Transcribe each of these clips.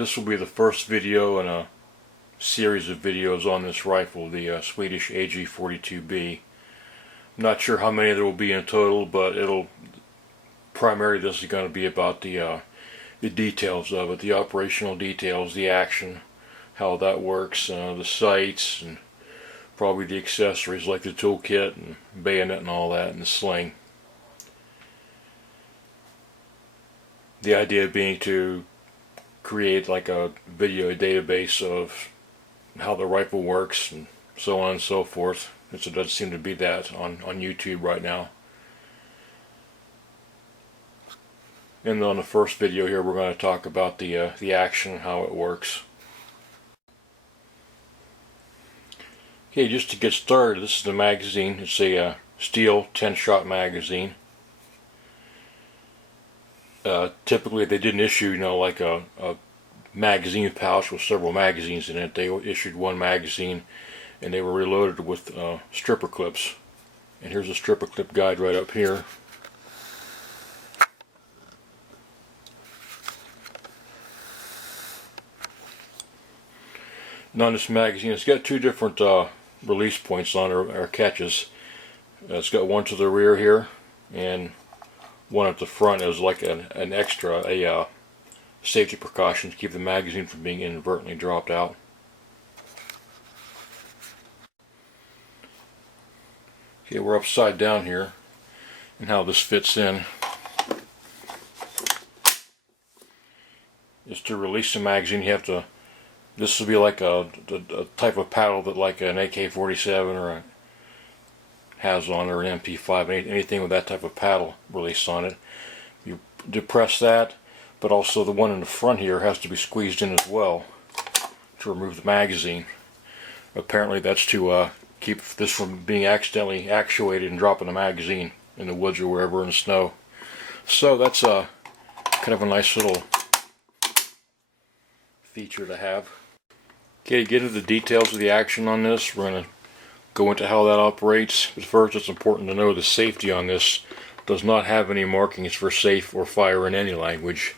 This will be the first video in a series of videos on this rifle, the Swedish AG42b. I'm not sure how many there will be in total, but primarily this is going to be about the details of it, the operational details, the action, how that works, the sights, and probably the accessories like the toolkit and bayonet and all that, and the sling. The idea being to create like a video database of how the rifle works and so on and so forth. It does seem to be that on YouTube right now. And on the first video here we're going to talk about the action, how it works. Okay, just to get started, this is the magazine. It's a steel 10-shot magazine. Typically they didn't issue, like a magazine pouch with several magazines in it. They issued one magazine and they were reloaded with stripper clips. And here's a stripper clip guide right up here. And on this magazine, it's got two different release points on it, or catches. It's got one to the rear here and one at the front as like an extra, a safety precaution to keep the magazine from being inadvertently dropped out. Okay, we're upside down here, and how this fits in is to release the magazine. You have to. This will be like a type of paddle that like an AK-47 or has on, or an MP5, anything with that type of paddle release on it. You depress that, but also the one in the front here has to be squeezed in as well to remove the magazine. Apparently that's to keep this from being accidentally actuated and dropping the magazine in the woods or wherever in the snow. So that's kind of a nice little feature to have. Okay, to get into the details of the action on this, we're going to go into how that operates. But first, it's important to know the safety on this does not have any markings for safe or fire in any language.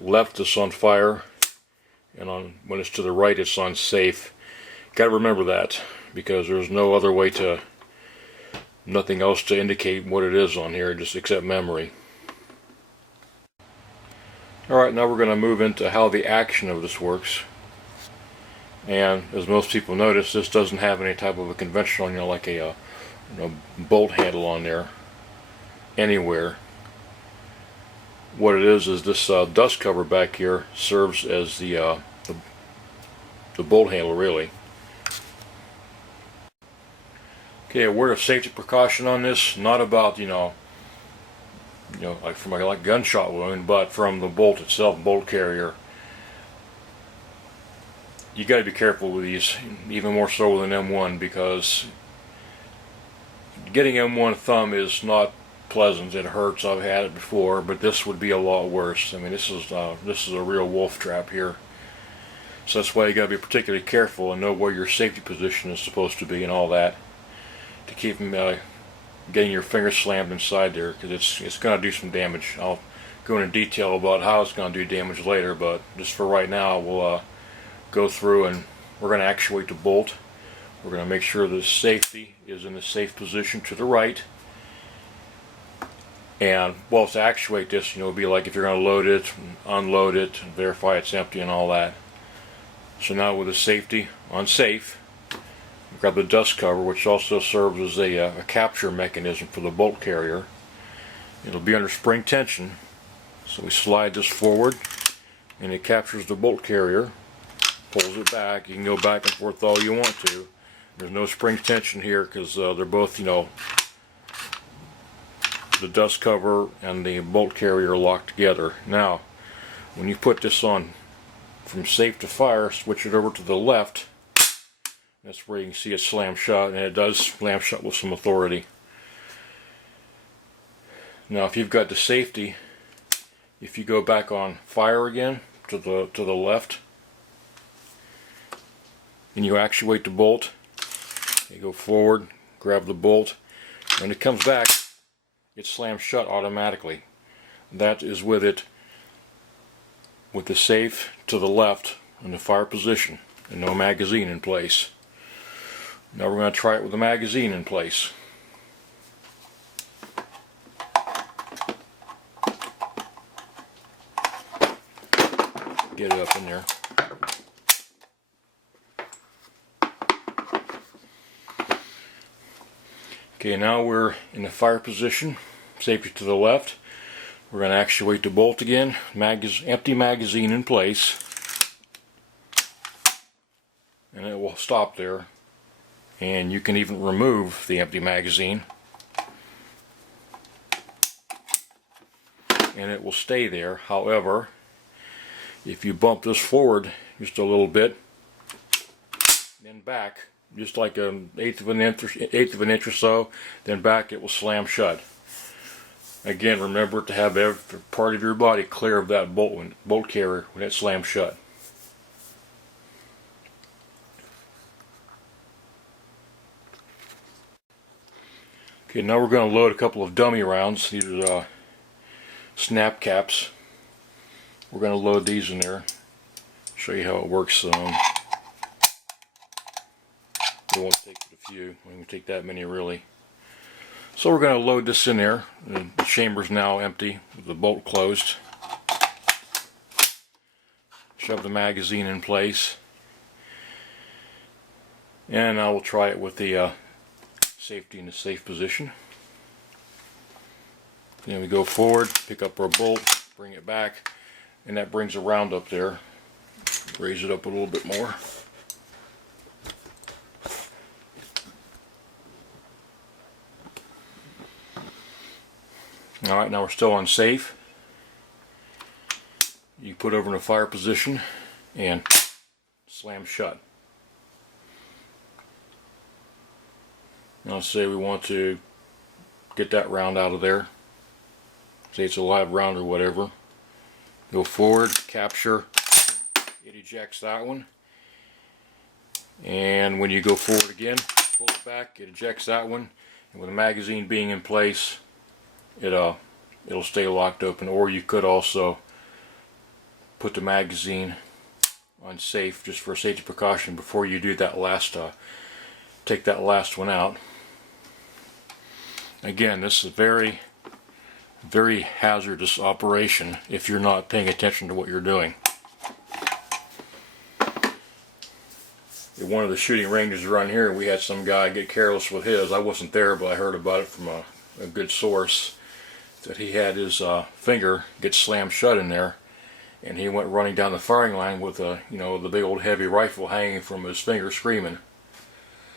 Left is on fire, and when it's to the right it's on safe. Got to remember that, because there's no other way to, nothing else to indicate what it is on here, just except memory. Alright, now we're going to move into how the action of this works. And as most people notice, this doesn't have any type of a conventional, like a bolt handle on there anywhere. What it is this dust cover back here serves as the bolt handle, really. Okay, a word of safety precaution on this, not about like from a gunshot wound, but from the bolt itself, bolt carrier. You got to be careful with these, even more so with an M1, because getting M1 thumb is not pleasant. It hurts. I've had it before, but this would be a lot worse. I mean, this is a real wolf trap here. So that's why you got to be particularly careful and know where your safety position is supposed to be and all that, to keep from getting your finger slammed inside there, because it's going to do some damage. I'll go into detail about how it's going to do damage later, but just for right now, we'll go through and we're going to actuate the bolt. We're going to make sure the safety is in the safe position to the right. And well, to actuate this, it'll be like if you're going to load it, unload it, verify it's empty and all that. So now with the safety on safe, grab the dust cover, which also serves as a capture mechanism for the bolt carrier. It'll be under spring tension, so we slide this forward and it captures the bolt carrier, pulls it back. You can go back and forth all you want to. There's no spring tension here because they're both, the dust cover and the bolt carrier are locked together. Now, when you put this on from safe to fire, switch it over to the left. That's where you can see it slam shut, and it does slam shut with some authority. Now, if you've got the safety, if you go back on fire again to the left, and you actuate the bolt, you go forward, grab the bolt, when it comes back, it slams shut automatically. That is with it with the safe to the left in the fire position and no magazine in place. Now we're going to try it with the magazine in place. Get it up in there. Okay, now we're in the fire position, safety to the left. We're going to actuate the bolt again, empty magazine in place, and it will stop there. And you can even remove the empty magazine, and it will stay there. However, if you bump this forward just a little bit, then back, just like an eighth of an inch or so, then back, it will slam shut. Again, remember to have every part of your body clear of that bolt carrier when it slams shut. Okay, now we're going to load a couple of dummy rounds. These are snap caps. We're going to load these in there. Show you how it works. We won't take but a few. We won't take that many really. So we're going to load this in there. The chamber's now empty with the bolt closed. Shove the magazine in place. And now we'll try it with the safety in the safe position. Then we go forward, pick up our bolt, bring it back, and that brings a round up there. Raise it up a little bit more. Alright, now we're still on safe. You put over in a fire position and slam shut. Now say we want to get that round out of there. Say it's a live round or whatever. Go forward, capture, it ejects that one. And when you go forward again, pull it back, it ejects that one. And with the magazine being in place, it'll stay locked open. Or you could also put the magazine on safe just for safety precaution before you do that last take that last one out. Again, this is a very, very hazardous operation if you're not paying attention to what you're doing. At one of the shooting ranges around here, we had some guy get careless with his. I wasn't there, but I heard about it from a good source, that he had his finger get slammed shut in there, and he went running down the firing line with the big old heavy rifle hanging from his finger, screaming.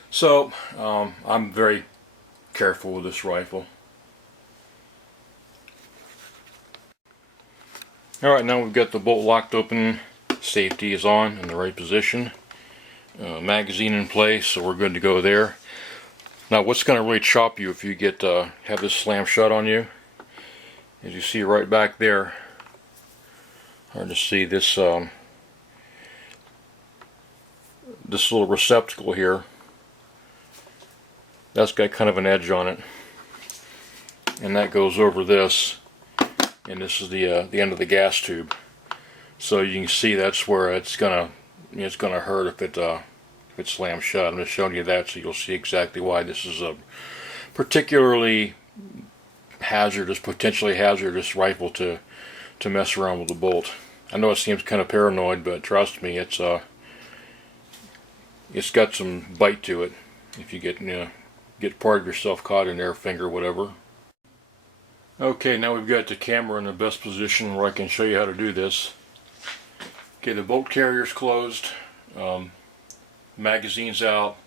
So I'm very careful with this rifle. Alright, now we've got the bolt locked open, safety is on in the right position, magazine in place, so we're good to go there. Now what's going to really chop you if you get have this slam shut on you, as you see right back there, hard to see, this this little receptacle here, that's got kind of an edge on it, and that goes over this, and this is the end of the gas tube. So you can see that's where it's gonna hurt if it slams shut. I'm just showing you that so you'll see exactly why this is a particularly hazardous, potentially hazardous rifle to mess around with the bolt. I know it seems kind of paranoid, but trust me, it's got some bite to it. If you get part of yourself caught in there, finger, whatever. Okay, now we've got the camera in the best position where I can show you how to do this. Okay, the bolt carrier's closed, magazine's out,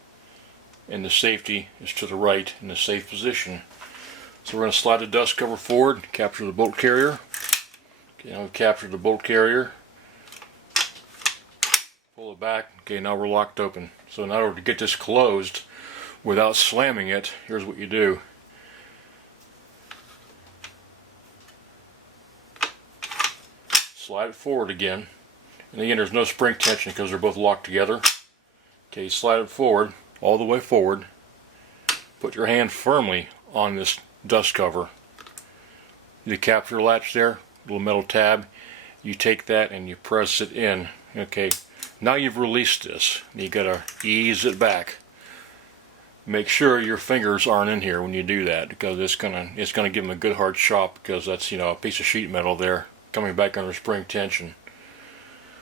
and the safety is to the right in the safe position. So we're going to slide the dust cover forward, capture the bolt carrier. Okay, now we've captured the bolt carrier. Pull it back. Okay, now we're locked open. So in order to get this closed without slamming it, here's what you do. Slide it forward again. And again, there's no spring tension because they're both locked together. Okay, slide it forward, all the way forward. Put your hand firmly on this dust cover. The capture latch there, little metal tab. you take that and you press it in. Okay, now you've released this. You gotta ease it back. Make sure your fingers aren't in here when you do that, because it's gonna give them a good hard shop, because that's, you know, a piece of sheet metal there coming back under spring tension.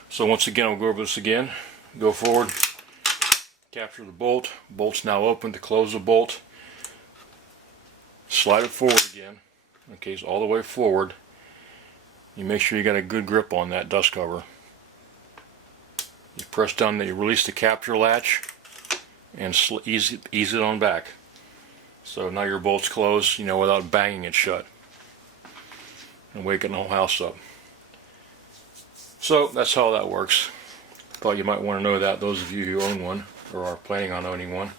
So once again, I'll go over this again. Go forward, capture the bolt. Bolt's now open. To close the bolt, slide it forward again. Okay, so all the way forward. You make sure you got a good grip on that dust cover. You press down, you release the capture latch, and ease it on back. So now your bolt's closed, you know, without banging it shut and waking the whole house up. So that's how that works. Thought you might want to know that, those of you who own one or are planning on owning one.